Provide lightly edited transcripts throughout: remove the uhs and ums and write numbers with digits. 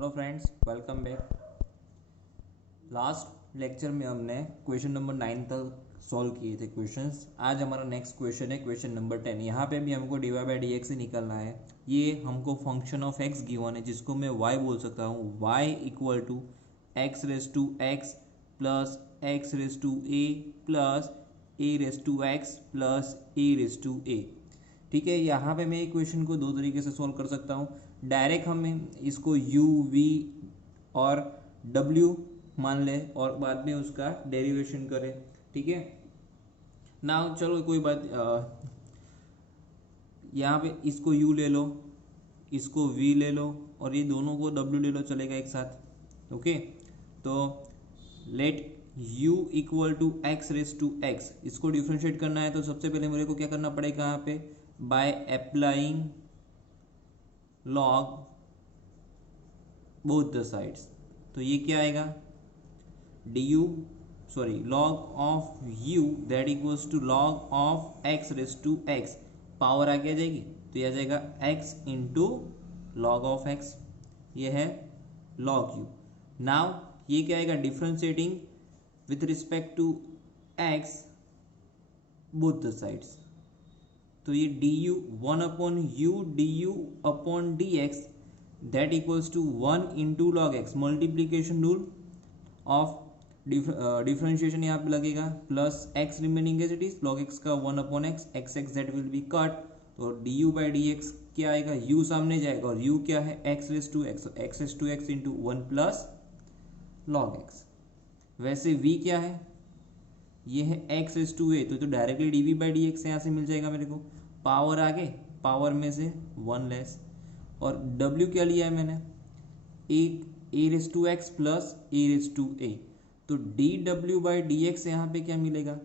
Hello friends, welcome back. Last lecture में हमने question number 9 तक सॉल्व किए थे क्वेश्चंस। आज हमारा नेक्स्ट क्वेश्चन है क्वेश्चन नंबर 10। यहाँ पे भी हमको d y by d x ही निकलना है। ये हमको फंक्शन ऑफ एक्स गिवन है जिसको मैं वाई बोल सकता हूँ। Y equal to x raise to x plus x raise to a plus a raise to x plus a raise to a. ठीक है, यहाँ पे मैं इक्वेशन को दो तरीके से सॉल्व कर सकता हूँ। डायरेक्ट हम इसको u v और w मान ले और बाद में उसका डेरिवेशन करें। ठीक है ना, चलो कोई बात। यहाँ पे इसको u ले लो, इसको v ले लो और ये दोनों को w ले लो, चलेगा एक साथ। ओके, तो let u equal to x raise to x, इसको डिफ्रेंशिएट करना है तो सबसे पहले मेरे को क्या करना पड़ेगा यहाँ पे, by applying log both the sides। तो ये क्या आएगा, log of u that equals to log of x raise to x। Power आगे आ जाएगी तो ये आ जाएगा x into log of x, ये है log u। नाउ ये क्या आएगा, differentiating with respect to x both the sides. तो ये du 1 upon u du upon dx that equals to 1 into log x. Multiplication rule of differentiation यहाँ पे लगेगा, plus x remaining as it is, log x का 1 upon x, x x that will be cut. तो du by d x क्या आएगा, u सामने जाएगा और u क्या है, x raise to x, x raise to x into 1 plus log x. वैसे v क्या है, ये है एक्स रेस टू ए, तो directly d v by d x यहाँ से मिल जाएगा मेरे को। पावर आगे, पावर में से 1 लेस, और w क्या लिया है मैंने, a raise to x plus a raise to a. तो डी डब्ल्यू बाई डी एक्स यहाँ पे क्या मिलेगा,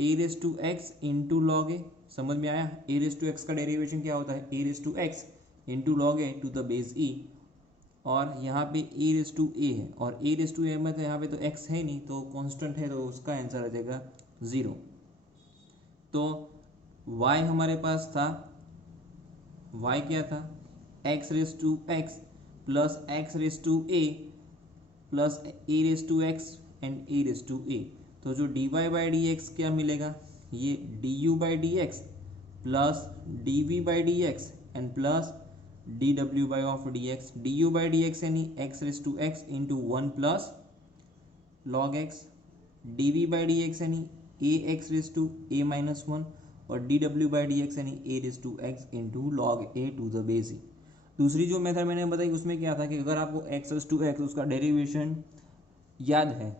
a raise to x into log a. समझ में आया, ए रेस टू एक्स का डेरिवेशन क्या होता है, a raise to x into log a to the base e. और यहाँ पे ए रेस टू ए है और ए रेस टू ए में तो यहाँ पे तो x है नहीं, तो कांस्टेंट है, तो उसका आंसर आ जाएगा 0। तो y हमारे पास था, y क्या था, x raise to x plus x raise to a plus a raise to x and a raise to a. तो जो d y by d x क्या मिलेगा, ये d u by d x plus d v by d x and plus d डब्ल्यू by of d x. D u by d x यानी x raise to x into 1 plus log x, d v by d x यानी a x raise to a minus 1 और d डब्ल्यू by d x यानी a raise to x into log a to the base e. दूसरी जो method मैंने बताई उसमें क्या था कि अगर आपको एक्स रेस टू एक्स उसका डेरिवेशन याद है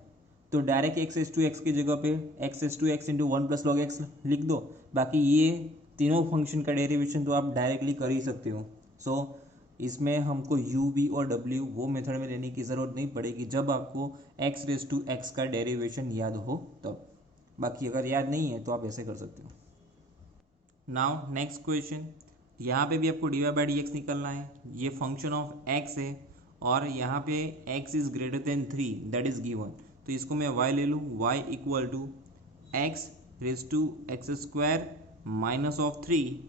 तो direct x raise to x की जगह पे x raise to x into 1 plus log x लिख दो। बाकी ये तीनों फंक्शन का डेरिवेशन तो आप डायरेक्टली कर ही सकते हो। सो इसमें हमको u v और w वो मेथड में लेने की ज़रूरत नहीं पड़ेगी जब आपको x रेस टू एक्स का डेरिवेशन याद हो तब। बाकी अगर याद नहीं है तो आप ऐसे कर सकते हो। नाउ नेक्स्ट क्वेश्चन, यहाँ पे भी आपको d y by d x निकलना है। ये फंक्शन ऑफ x है और यहाँ पे x is greater than 3 that is given. तो इसको मैं y ले लूँ, y equal to x raise to x square minus of 3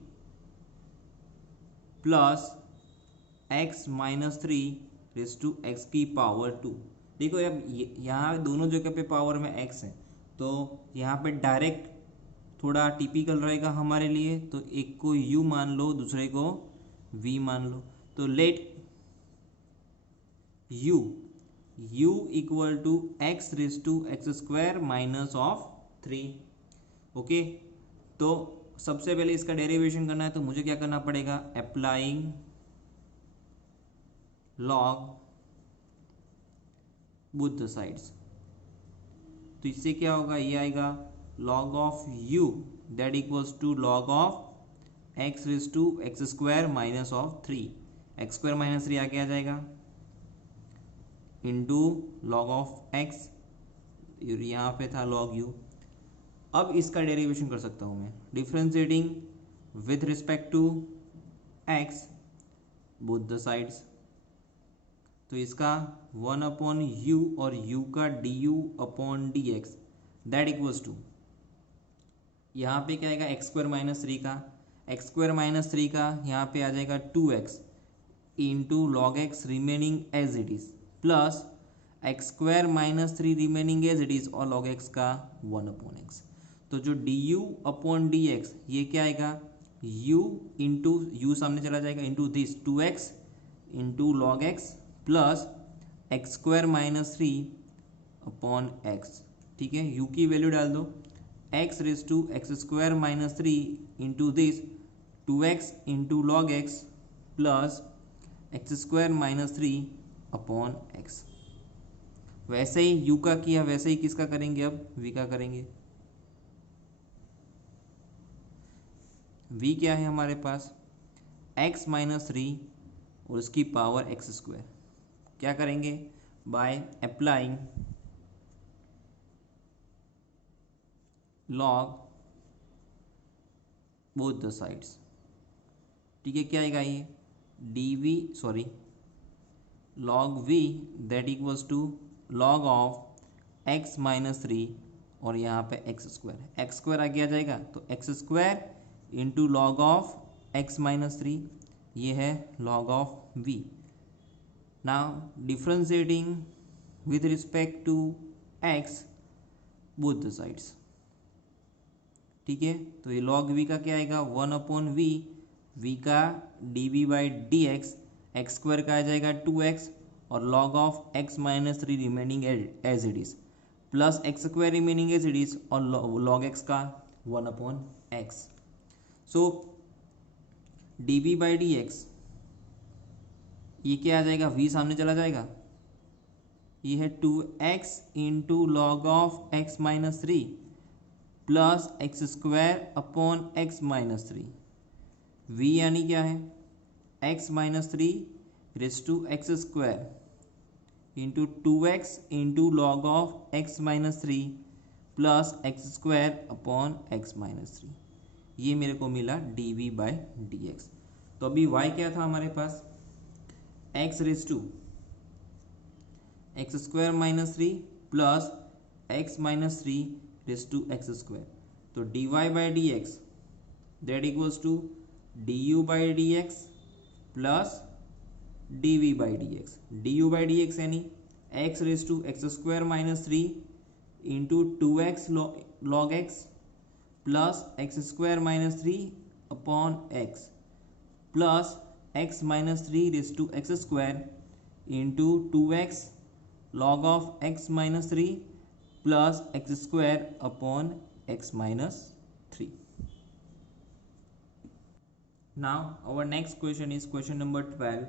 plus x minus 3 raise to x की पावर 2। देखो अब यहाँ दोनों जगह पे पावर में x है तो यहाँ पे डायरेक्ट थोड़ा टिपिकल रहेगा हमारे लिए, तो एक को u मान लो दूसरे को v मान लो। तो let u equal to x raise to x square minus of 3। Okay, तो सबसे पहले इसका डेरिवेशन करना है तो मुझे क्या करना पड़ेगा, applying log both the sides. तो इससे क्या होगा, ये आएगा log of u that equals to log of x raise to x square minus of 3। X square minus 3 आगे आ जाएगा इंटू log ऑफ x, यहाँ पे था log u। अब इसका डेरिवेशन कर सकता हूँ मैं, differentiating with respect to x both the sides. तो इसका 1 अपॉन u और u का du upon d x that equals to, यहाँ पे क्या आएगा एक्स स्क्वायर माइनस 3 का, एक्स स्क्वायर माइनस 3 का यहाँ पे आ जाएगा 2x into log x remaining as it is plus x square minus 3 remaining as it is और लॉग एक्स का 1 अपॉन एक्स। तो जो d u upon d x ये क्या आएगा, u इंटू यू सामने चला जाएगा into this 2x into log x plus x square minus 3 upon x. ठीक है, u की वैल्यू डाल दो, x raise to x square minus 3 into this 2x into log x plus x square minus 3 upon x. वैसे ही u का किया वैसे ही किसका करेंगे, अब v का करेंगे। v क्या है हमारे पास, x माइनस 3 और उसकी पावर एक्स स्क्वायर। क्या करेंगे, by applying log both the sides. ठीक है, क्या आएगा ये log v दैट equals to log of x minus 3 और यहाँ पे एक्स स्क्वायर आगे आ जाएगा तो x square into log of x minus 3, ये है log of v। Now differentiating with respect to x both the sides. ठीक है, तो ये log v का क्या आएगा 1 अपॉन v का dv by d x, x square का आ जाएगा 2x और log of x minus 3 remaining as it is plus x square remaining as it is और log x का 1 upon x। So dv by d x ये क्या आ जाएगा, v सामने चला जाएगा, ये है 2x into log of x minus 3 plus x square upon x minus 3। v यानी क्या है, x minus 3 raise to x square into 2x into log of x minus 3 plus x square upon x minus 3। ये मेरे को मिला dv by d x. तो अभी y क्या था हमारे पास, x raise to x square minus 3 plus x minus 3 raise to x square. तो dy by d x that equals to du by d x plus dv by d x. du by d x यानी x raise to x square minus 3 into 2x log x plus x square minus 3 upon x plus x minus 3 raise to x square into 2x log of x minus 3 plus x square upon x minus 3। Now our next question is question number 12,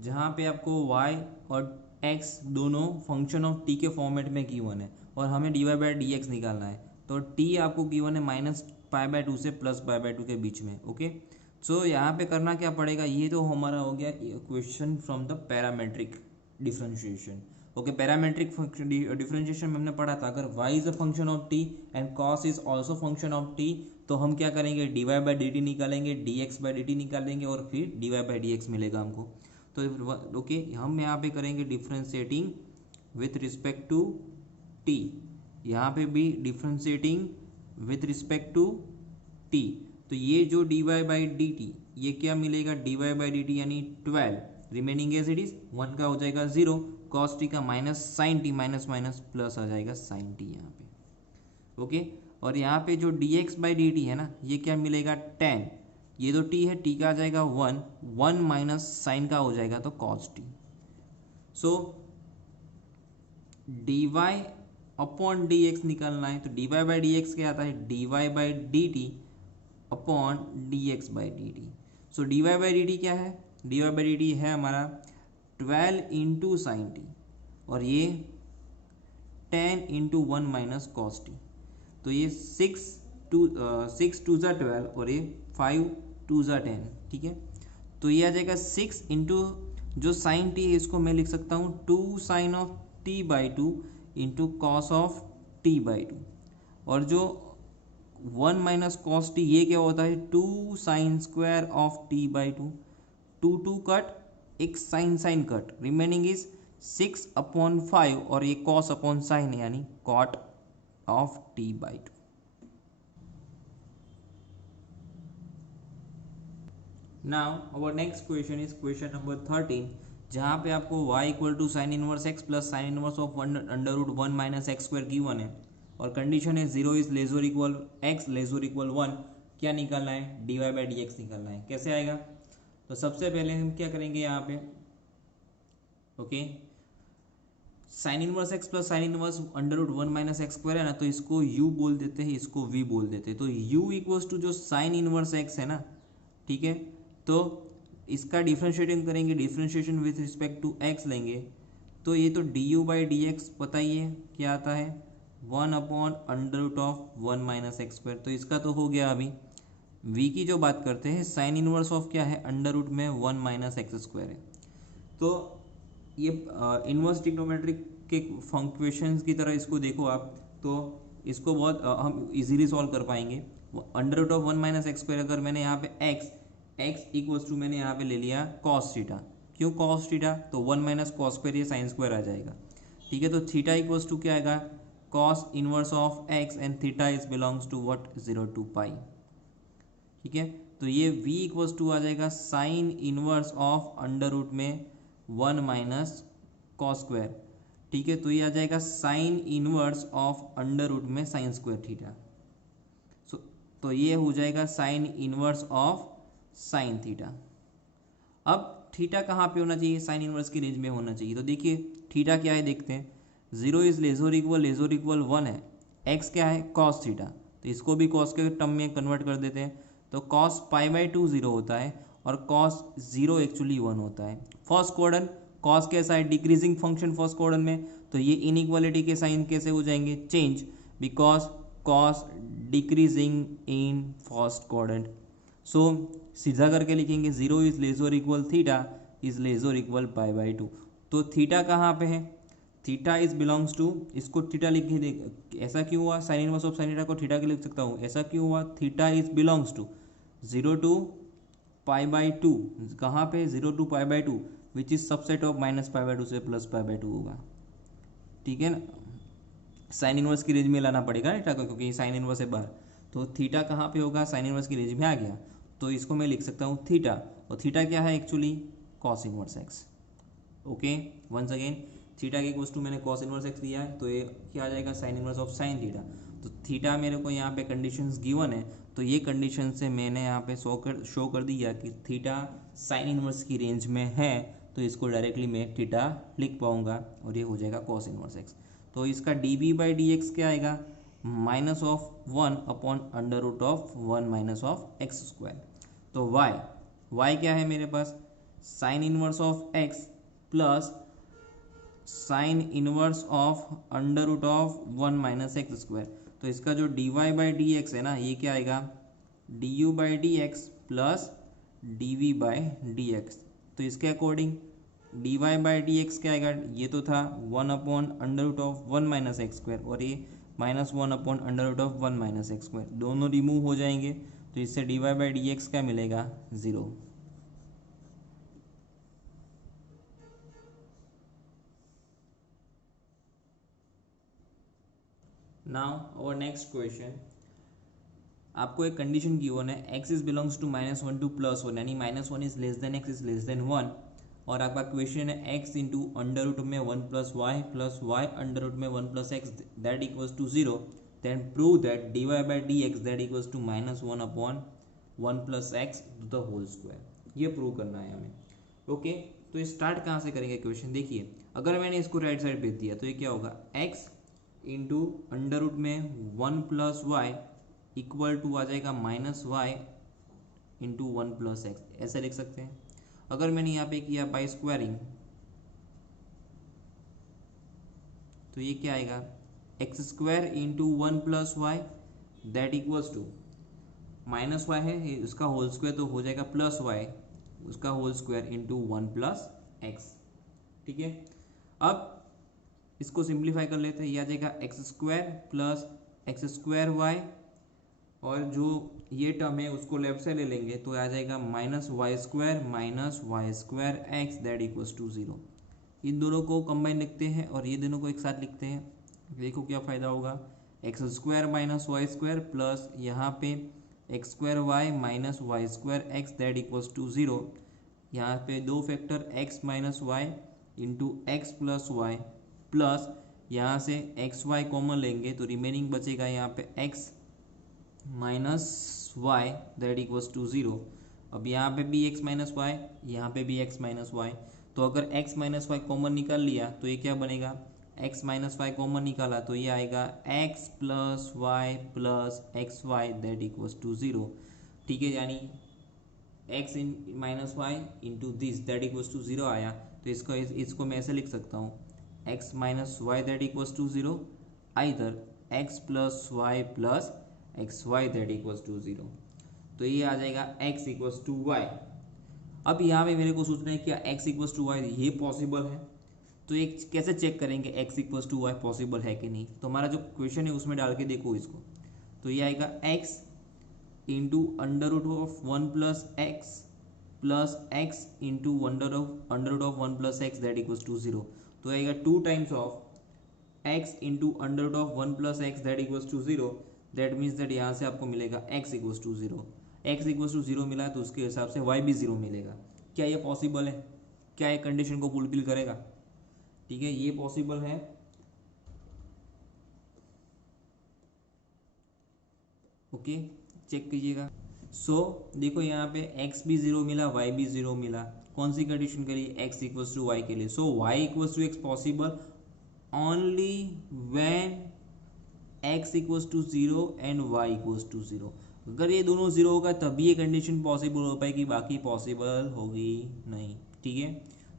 जहाँ पे आपको y और x दोनों function of t के format में given है और हमें dy बाई डी एक्स निकालना है। तो t आपको गिवन है माइनस पाई बाई 2 से प्लस पाई बाई 2 के बीच में। ओके, सो यहाँ पे करना क्या पड़ेगा, ये तो हमारा हो गया question from the parametric differentiation. Okay, parametric differentiation में हमने पढ़ा था अगर y is a function of t and cos is also function of t तो हम क्या करेंगे, dy बाई डी टी निकालेंगे, dx बाई डी टी निकालेंगे और फिर dy बाई डी एक्स मिलेगा हमको। तो ओके, हम यहाँ पे करेंगे differentiating with respect to t, यहाँ पे भी differentiating with respect to t। तो ये जो dy बाई डी टी ये क्या मिलेगा, dy बाई डी टी यानी 12 रिमेनिंग एज इट इज 1 का हो जाएगा 0, cos t का minus sine t minus minus plus आ जाएगा साइन टी यहाँ पे। ओके, और यहाँ पे जो dx बाई डी टी है ना ये क्या मिलेगा 10, ये तो t है, t का आ जाएगा 1 माइनस साइन का हो जाएगा तो cos t। सो dy अपॉन डी एक्स निकालना है तो dy बाई डी एक्स क्या आता है, dy by D T upon d x by D T. So dy by D T क्या है, dy बाई डी टी है हमारा 12 इंटू साइन टी और ये 10 इंटू 1 माइनस कॉस टी। तो ये 6 टू ज़ा 12 और ये 5 टू ज़ा 10। ठीक है, तो ये आ जाएगा 6 इंटू जो साइन टी है इसको मैं लिख सकता हूँ 2 sine of t by 2 into cos of t by 2 और जो 1 माइनस कॉस टी ये क्या होता है 2 sine square of t by 2, 2 cut एक sine sine cut remaining is 6 upon 5 और ये कॉस अपॉन साइन है यानी cot of t by 2। Now our next question is question number 13, जहाँ पे आपको y equal to sine inverse x plus sine inverse of under root one minus x square given है और condition है zero is lesser equal x laser equal one. क्या निकालना है? D y by d x निकालना है। कैसे आएगा? तो सबसे पहले हम क्या करेंगे यहाँ पे, okay, sine inverse x plus sine inverse under root one minus x square है ना, तो इसको u बोल देते हैं, इसको v बोल देते हैं। तो u इक्वल्स टू जो साइन इनवर्स x है ना, ठीक है, तो इसका डिफ्रेंशिएटिंग करेंगे, differentiation with respect to x लेंगे, तो ये तो d u by d x पता ही है क्या आता है, one upon under root of one minus x square. तो इसका तो हो गया। अभी v की जो बात करते हैं, साइन इनवर्स ऑफ क्या है, अंडर रूट में वन माइनस एक्स स्क्वायर है। तो ये इनवर्स ट्रिग्नोमेट्रिक के फंक्शंस की तरह इसको देखो आप, तो इसको बहुत हम इजीली सॉल्व कर पाएंगे। Under root of one minus x square, अगर मैंने यहाँ पे x इक्वल्स टू मैंने यहाँ पे ले लिया कॉस थीटा। क्यों कॉस थीटा? तो वन माइनस कॉस स्क्वायर, ये साइन स्क्वायर आ जाएगा, ठीक है। तो थीटा इक्वल्स टू क्या आएगा, cos inverse of x and theta is belongs to what, 0 to pi, ठीक है। तो ये v इक्वल्स टू आ जाएगा sine inverse of under root में वन माइनस कॉस स्क्वायर, ठीक है। तो ये आ जाएगा sine inverse of under root में साइन स्क्वायर थीटा। तो ये हो जाएगा sine inverse of sine theta. अब थीटा कहाँ पे होना चाहिए? साइन इनवर्स की रेंज में होना चाहिए। तो देखिए थीटा क्या है, देखते हैं। Zero is lesser equal one है, एक्स क्या है, कॉस थीटा, तो इसको भी कॉस के टर्म में कन्वर्ट कर देते हैं। तो cos pi by to zero होता है और कॉस जीरो एक्चुअली वन होता है। फर्स्ट क्वाड्रेंट कॉस कैसा है, डिक्रीजिंग फंक्शन फर्स्ट क्वाड्रेंट में, तो ये इनइक्वालिटी के साइन कैसे हो जाएंगे, change, because cos decreasing in first quadrant. So सीधा करके लिखेंगे zero is lesser equal theta is lesser equal pi by two. तो थीटा कहाँ पे है, थीटा इज बिलोंग्स टू, इसको थीटा लिख के देख, ऐसा क्यों हुआ, sine inverse of sine theta को थीटा के लिख सकता हूँ, ऐसा क्यों हुआ, theta is belongs to zero to pi by two. कहाँ पे, zero to pi by to, which is subset of minus pi by to से प्लस पाई बाई टू होगा, ठीक है ना। साइन इनवर्स की रेंज में लाना पड़ेगा थीटा को, क्योंकि साइन इनवर्स है बाहर। तो थीटा कहाँ पे होगा, साइन इनवर्स की रेंज में आ गया, तो इसको मैं लिख सकता हूँ थीटा। और थीटा क्या है actually, cos inverse x. Okay, once again theta के इक्वल्स टू मैंने कॉस इनवर्स एक्स लिया है, तो ये क्या आ जाएगा, sine inverse of sine theta. तो थीटा मेरे को यहाँ पे कंडीशंस गिवन है, तो ये कंडीशन से मैंने यहाँ पे शो कर दिया कि थीटा साइन इनवर्स की रेंज में है, तो इसको डायरेक्टली मैं थीटा लिख पाऊंगा और ये हो जाएगा कॉस इनवर्स एक्स। तो इसका d b by d x क्या आएगा, minus of one upon under root of one minus of x square. तो y क्या है मेरे पास, sine inverse of x plus sine inverse of under root of one minus x square. तो इसका जो d y by d x है ना, ये क्या आएगा, d u by d x plus d v by d x. तो इसके according d y by d x क्या आएगा, ये तो था one upon under root of one minus x square, और ये minus one upon under root of one minus x square, दोनों रिमूव हो जाएंगे। तो इससे d y by d x क्या मिलेगा, zero. Now our next question, आपको एक कंडीशन गिवन है, x is belongs to minus one to plus one, यानी minus one is less then x is less than one, और आपका question है x into under root में one plus y under root में one plus x that equals to zero, then prove that d y by d x that equals to minus one upon one plus x to the whole square. ये prove करना है हमें। Okay, तो start कहाँ से करेंगे question, देखिए अगर मैंने इसको राइट साइड भेज दिया तो ये क्या होगा, x इंटू अंडर रूट में one plus y equal to आ जाएगा minus y into one plus x, ऐसे लिख सकते हैं। अगर मैंने यहाँ पे किया बाई स्क्वायरिंग, तो ये क्या आएगा, x square into one plus y that equals to minus y है उसका होल स्क्वायर, तो हो जाएगा प्लस वाई उसका whole square into one plus x, ठीक है। अब इसको सिंप्लीफाई कर लेते हैं, ये आ जाएगा x square plus x square y, और जो ये टर्म है उसको लेफ्ट साइड ले लेंगे तो आ जाएगा minus y square x that equals to zero. इन दोनों को कंबाइन लिखते हैं और ये दोनों को एक साथ लिखते हैं। देखो क्या फ़ायदा होगा, x square minus y square plus यहाँ पे x square y minus y square x that equals to 0। यहाँ पे दो factor x minus y into x plus y plus यहाँ से एक्स वाई कॉमन लेंगे तो रिमेनिंग बचेगा यहाँ पे x minus y that equals to 0। अब यहाँ पे भी एक्स माइनस वाई, यहाँ पे भी एक्स माइनस वाई, तो अगर एक्स माइनस वाई कॉमन निकाल लिया तो ये क्या बनेगा, एक्स माइनस वाई कॉमन निकाला तो ये आएगा x plus x y that equals to 0। ठीक है, यानी x in minus y into this that equals to 0 आया। तो इसको मैं ऐसे लिख सकता हूँ, x minus y that equals to 0, either x plus x y that equals to 0। तो ये आ जाएगा x इक्वल्स टू वाई। अब यहाँ पे मेरे को सोचना है क्या x इक्वल्स टू वाई ये पॉसिबल है, तो ये कैसे चेक करेंगे x equals to y possible है कि नहीं। तो हमारा जो क्वेश्चन है उसमें डाल के देखो इसको, तो ये आएगा x into under root of 1 plus x into under root of 1 plus x that equals to 0। तो आएगा 2 times of x into under root of 1 plus x that equals to 0। That means that यहाँ से आपको मिलेगा x equals to 0। x equals to 0 मिला तो उसके हिसाब से y भी 0 मिलेगा। क्या ये पॉसिबल है, क्या ये कंडीशन को फुलफिल करेगा। ठीक है, ये पॉसिबल है। ओके, चेक कीजिएगा। देखो यहाँ पे x भी 0 मिला, y भी 0 मिला। कौन सी कंडीशन करी, x इक्वल्स टू y के लिए। y equals to x possible only when x equals to 0 and y equals to 0। अगर ये दोनों 0 होगा तभी ये कंडीशन पॉसिबल हो पाएगी, बाकी पॉसिबल होगी नहीं। ठीक है,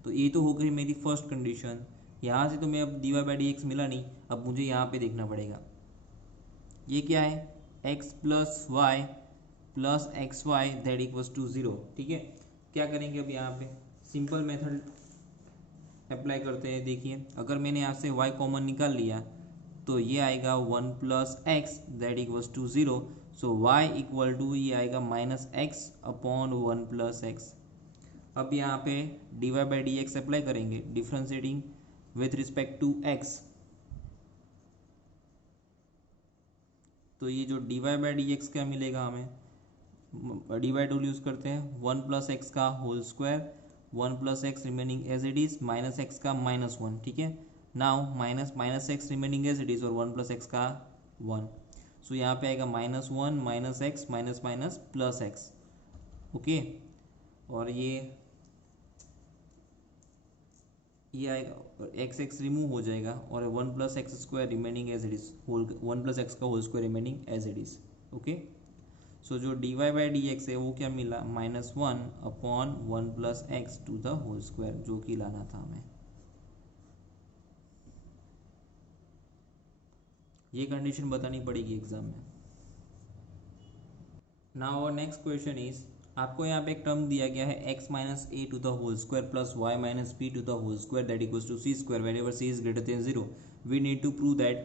तो ये तो हो गई मेरी फर्स्ट कंडीशन। यहाँ से तो मैं अब dy बाई डी एक्स मिला नहीं, अब मुझे यहाँ पे देखना पड़ेगा ये क्या है, x plus y plus x y that equals to 0। ठीक है, क्या करेंगे अब यहाँ पे सिंपल मेथड अप्लाई करते हैं। देखिए, अगर मैंने यहाँ से y कॉमन निकाल लिया तो ये आएगा 1 plus x that equals to 0। So y equal to ये आएगा minus x upon 1 plus x. अब यहाँ पे dy by d x apply करेंगे, differentiating with respect to x। तो ये जो dy बाई डी एक्स क्या मिलेगा हमें, डी बाई टूल यूज़ करते हैं, 1 प्लस एक्स का whole square, 1 plus x remaining as it is, minus x का माइनस 1। ठीक है, now minus x remaining as it is और 1 प्लस एक्स का 1। सो यहाँ पे आएगा minus 1 minus x minus minus plus x. Okay, और ये आएगा एक्स रिमूव हो जाएगा और 1 plus x square remaining as it is, 1 plus x का whole square remaining as it is. Okay, so जो d y by d x है वो क्या मिला, minus 1 upon 1 plus x to the whole square, जो कि लाना था हमें। ये कंडीशन बतानी पड़ेगी एग्जाम में। नाउ और नेक्स्ट क्वेश्चन इज, आपको यहाँ पे एक टर्म दिया गया है x minus a to the whole square plus Y minus b to the whole square that equals to c square wherever c is greater than 0। We need to prove that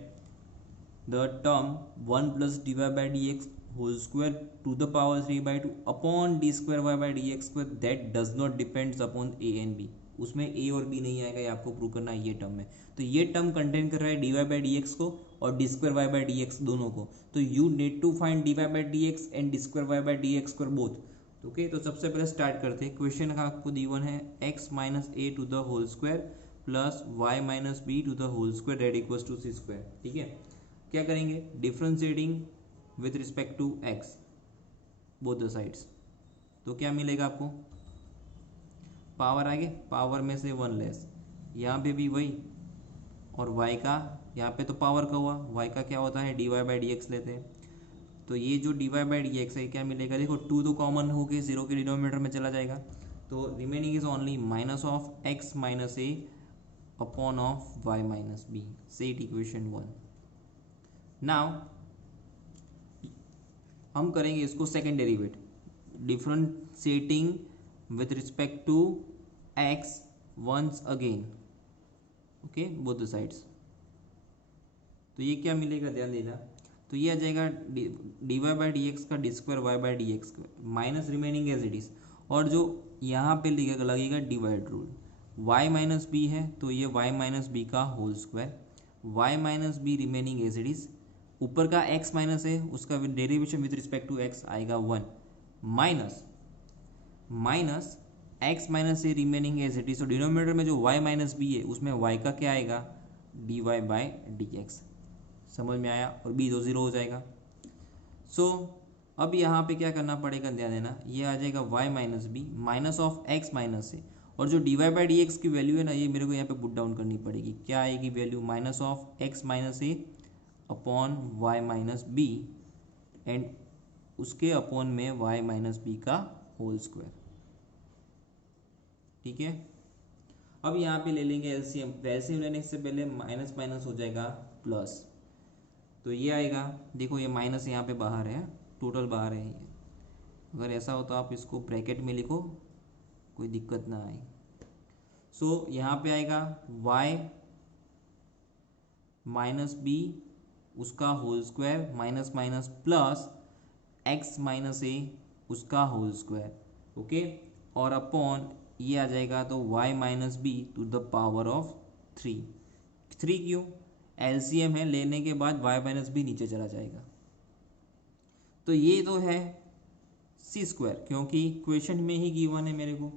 the term 1 plus d y by d x whole square to the power 3/2 upon d square y by d x square that does not depends upon a and b. उसमें a और B नहीं आएगा, ये आपको prove करना है ये term में। तो ये टर्म कंटेन कर रहा है d y by d x को और d square y by d x दोनों को। तो you need to find d y by d x and d square y by d x square both. Okay, तो सबसे पहले स्टार्ट करते हैं। क्वेश्चन का आपको दी1 है x minus a to the whole square plus Y minus b to the whole square that equals to c square. ठीक है, क्या करेंगे, differentiating with respect to x both the sides. तो क्या मिलेगा आपको, पावर आगे, पावर में से 1 लेस, यहाँ पे भी वही, और y का यहाँ पे तो पावर का हुआ, y का क्या होता है d y by d x लेते हैं। तो ये जो d y by d x है क्या मिलेगा, देखो 2 तो कॉमन हो गए, 0 के डिनोमिनेटर में चला जाएगा, तो remaining is only minus of x minus a upon of y minus b. Set equation 1। Now हम करेंगे इसको second derivative, differentiating with respect to x once again. Okay, both the sides. तो ये क्या मिलेगा, ध्यान देना, तो ये आ जाएगा d y by d x का d square y by d x minus remaining as it is, और जो यहाँ पे लगेगा divide rule, y minus b है तो ये y माइनस बी का whole square, y minus b remaining as it is ऊपर का x माइनस है उसका derivation with respect to x आएगा 1 minus x minus a remaining as it is. तो डिनोमिनेटर में जो y माइनस बी है उसमें y का क्या आएगा dy बाई डी एक्स। समझ में आया? और b तो 0 हो जाएगा। सो अब यहाँ पे क्या करना पड़ेगा, ध्यान देना, ये आ जाएगा y minus b minus of x minus a, और जो dy बाई डी एक्स की वैल्यू है ना ये मेरे को यहाँ पे पुट डाउन करनी पड़ेगी। क्या आएगी value? Minus of x minus a upon y minus b and उसके अपॉन में y माइनस बी का होल स्क्वायर। ठीक है, अब यहाँ पे ले लेंगे एलसीएम। एलसीएम लेने से पहले माइनस माइनस हो जाएगा प्लस, तो ये आएगा, देखो ये माइनस यहाँ पे बाहर है, टोटल बाहर है ये। अगर ऐसा हो तो आप इसको ब्रैकेट में लिखो, कोई दिक्कत ना आए। सो यहाँ पे आएगा y माइनस बी उसका whole square minus minus plus x minus a उसका होल स्क्वायर। ओके, और अपॉन ये आ जाएगा तो y minus b to the power of 3। क्यों? एलसीएम है, लेने के बाद y माइनस बी नीचे चला जाएगा। तो ये तो है सी स्क्वायर, क्योंकि इक्वेशन में ही गिवन है मेरे को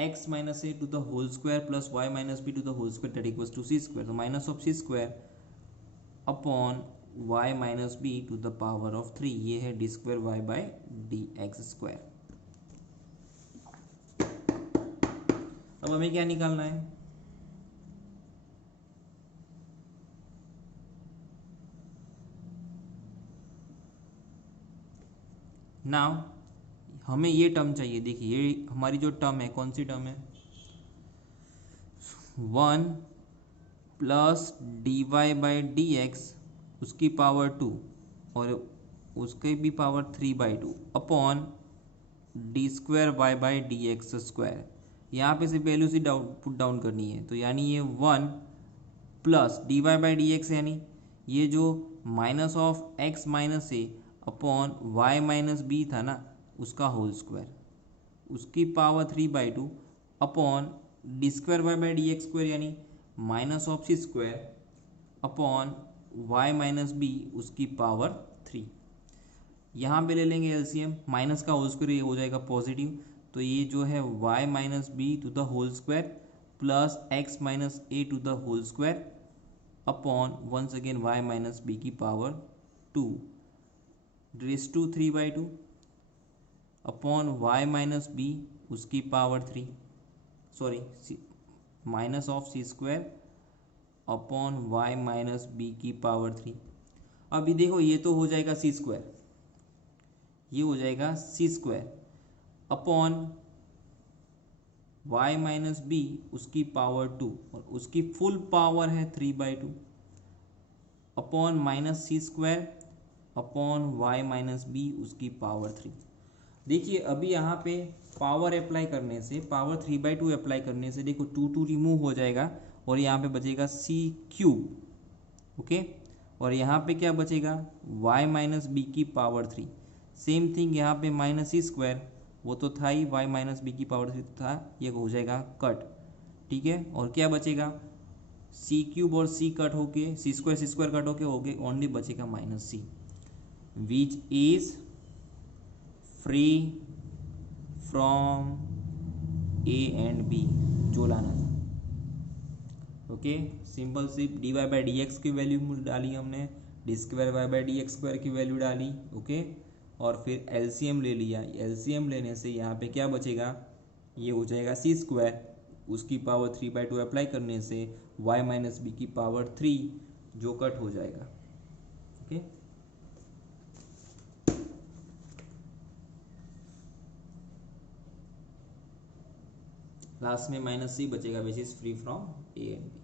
x minus a to the whole square plus y minus b to the whole square that equals to c square. तो minus of c square upon y minus b to the power of 3, ये है d square y by d x square. अब हमें क्या निकालना है? Now हमें ये टर्म चाहिए। देखिए ये हमारी जो टर्म है, कौन सी टर्म है? 1 plus d y by d x उसकी पावर 2 और उसके भी power 3/2 upon d square y by d x square. यहाँ पे सिर्फ वैल्यू सी पुट डाउन करनी है, तो यानी ये 1 plus d y by d x, यानी ये जो minus of x minus a upon y minus b था ना उसका होल स्क्वायर, उसकी power 3/2 upon d square y by d x square, यानी minus of c square upon y minus b उसकी power 3। यहाँ पे ले लेंगे एलसीएम, माइनस का होल स्क्वायर ये हो जाएगा पॉजिटिव, तो ये जो है y minus b to the whole square plus x minus a to the whole square upon once again y minus b की power 2 raise to 3/2 upon y minus b उसकी power 3, sorry minus of c square upon y minus b की power 3। अभी देखो ये तो हो जाएगा c square, ये हो जाएगा c square upon y minus b उसकी पावर 2 और उसकी फुल पावर है 3/2 upon minus c square upon y minus b उसकी पावर 3। देखिए अभी यहाँ पे पावर अप्लाई करने से, पावर 3/2 अप्लाई करने से देखो 2 रिमूव हो जाएगा और यहाँ पे बचेगा सी क्यूब। ओके, और यहाँ पे क्या बचेगा? y माइनस बी की पावर 3। सेम थिंग यहाँ पे माइनस सी स्क्वायर, वो तो था ही, y माइनस बी की पावर 3 था, ये हो जाएगा कट। ठीक है, और क्या बचेगा? सी क्यूब और सी कट होके, सी स्क्वायर कट होके ओनली बचेगा minus c, which is free from a and b, जो लाना था। Okay, simple see d y by d x की वैल्यू डाली हमने, d square y by d x square की वैल्यू डाली। ओके, और फिर एलसीएम ले लिया। एलसीएम लेने से यहाँ पे क्या बचेगा? ये हो जाएगा सी स्क्वायर, उसकी पावर 3/2 अप्लाई करने से y माइनस बी की पावर 3 जो कट हो जाएगा। ओके, लास्ट में माइनस सी बचेगा which is free from a and b.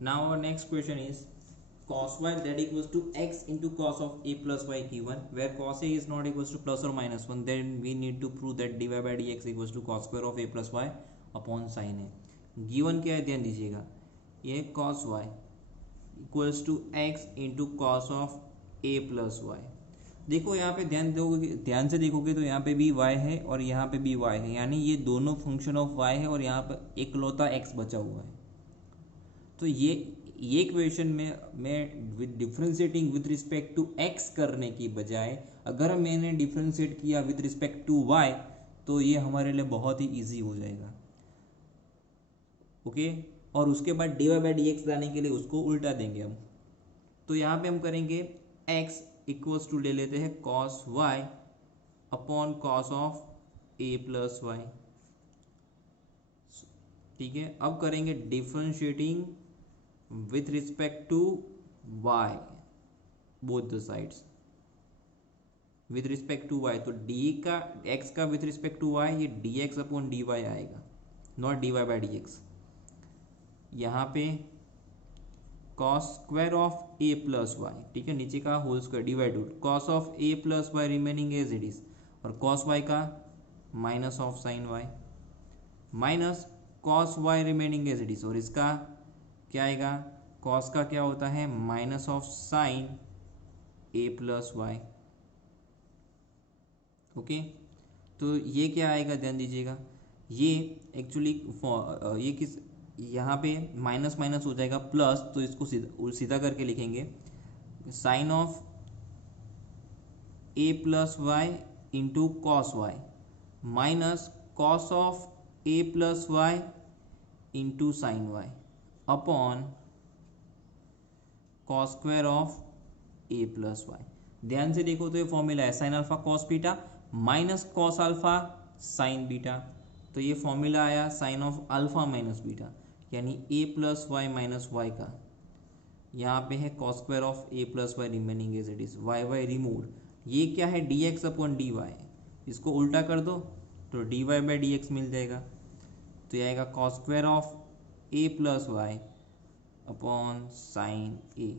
Now our next question is cos y that equals to x into cos of a plus y given, where cos a is not equals to plus or minus 1, then we need to prove that dy by dx equals to cos square of a plus y upon sin a। Given क्या है ध्यान दीजिएगा, ये cos y equals to x into cos of a plus y. देखो यहाँ पे ध्यान से देखोगे तो यहाँ पे भी y है और यहाँ पे भी y है, यानी ये दोनों फंक्शन ऑफ y है और यहाँ पे इकलौता x बचा हुआ है। तो ये इक्वेशन में मैं with differentiating with respect to x करने की बजाय अगर मैंने डिफ्रेंशिएट किया विद रिस्पेक्ट टू y तो ये हमारे लिए बहुत ही ईजी हो जाएगा। ओके, और उसके बाद dy/dx लाने के लिए उसको उल्टा देंगे हम। तो यहाँ पे हम करेंगे x इक्वल्स टू ले लेते हैं cos y upon cos of a plus y. ठीक है, अब करेंगे differentiating with respect to y both the sides with respect to y। तो d का x का विथ रिस्पेक्ट टू y ये dx अपॉन dy आएगा, नॉट dy/dx। यहाँ पे cos square of a plus y, ठीक है, नीचे का whole square divide cos of a plus Y remaining as it is, और cos y का minus of sine y minus cos y remaining as it is, और इसका क्या आएगा, cos का क्या होता है minus of sine a plus y. Okay, तो ये क्या आएगा ध्यान दीजिएगा, ये एक्चुअली ये किस यहाँ पे माइनस माइनस हो जाएगा प्लस, तो इसको सीधा करके लिखेंगे sine of a plus Y into cos Y minus cos of a plus Y into sine Y upon cos square of a plus Y. ध्यान से देखो तो ये फॉर्मूला है sine alpha cos beta minus cos alpha sine beta, तो ये formula आया sine of alpha minus beta, यानी a plus Y minus Y का यहाँ पे है cos square of a plus Y remaining as it is, Y Y remove. ये क्या है dx अपॉन dy, इसको उल्टा कर दो तो dy/dx मिल जाएगा। तो ये आएगा cos square of a plus Y upon sine a।